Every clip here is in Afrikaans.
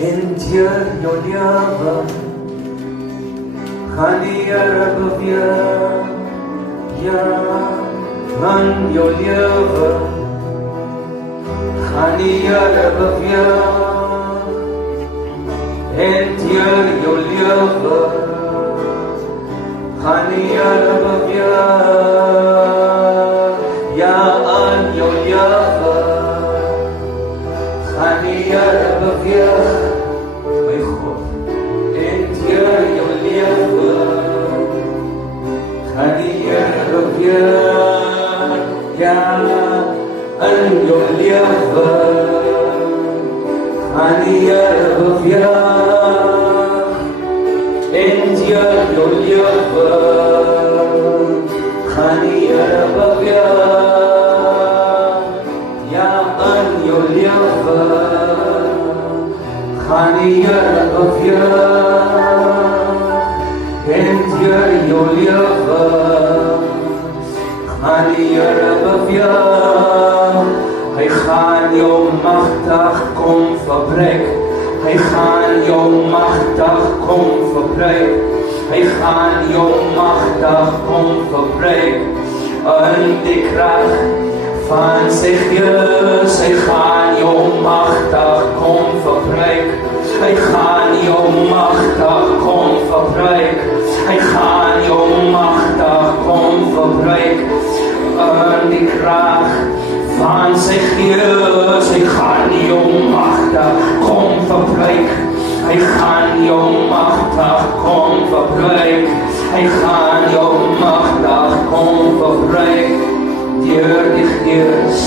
En deur jou lewe gaan die Here beweeg. Ja, in jou lewe gaan die Here beweeg. En deur jou lewe gaan die Here beweeg. Ja, in jou lewe gaan die Here beweeg. My God, en deur jou lewe gaan die Here beweeg. Ja, in jou lewe gaan die Here beweeg. En deur jou lewe gaan die Here beweeg. Ja, in jou lewe gaan die Here beweeg. En deur jou lewe gaan die Here beweeg. Hy gaan jou magtig kom verbreek. Hy gaan jou magtig kom verbreek. Hy gaan jou magtig kom verbreek. In die krag van sy gees, hy gaan jou magtig kom verbreek. Hy gaan jou magtig kom verbreek. Hy gaan jou magtig kom verbreek. In die krag van sy gees, hy gaan jou magtig kom verbreek. Hy gaan jou magtig kom verbreek. Hy gaan jou magtig kom verbreek. Deur die gees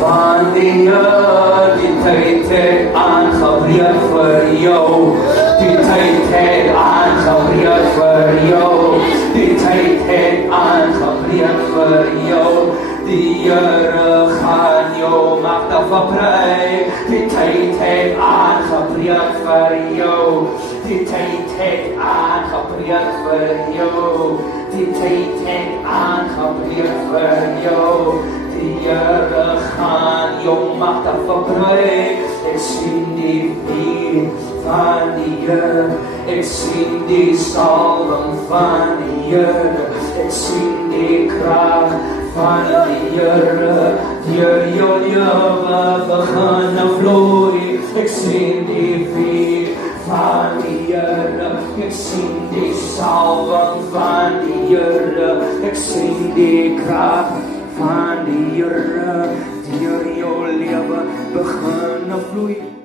van die Here, die tyd het aangebreek vir jou. Die tyd het aangebreek vir jou. Die tyd het aangebreek vir jou. Die Here gaan jou magtig verbreek. Die tyd het aangebreek vir jou. Die tyd het aangebreek vir jou. Die tyd het aangebreek vir jou. Die Here gaan jou magtig verbreek. Ek sien die vuur van die Here. Ek sien die salwing van die Here. Ek sien die krag van die Here. Deur jou lewe begin vloei. Ek sien die vuur van die Here. Ek sien die salwing van die Here. Ek sien die krag van die Here. Deur jou lewe begin vloei.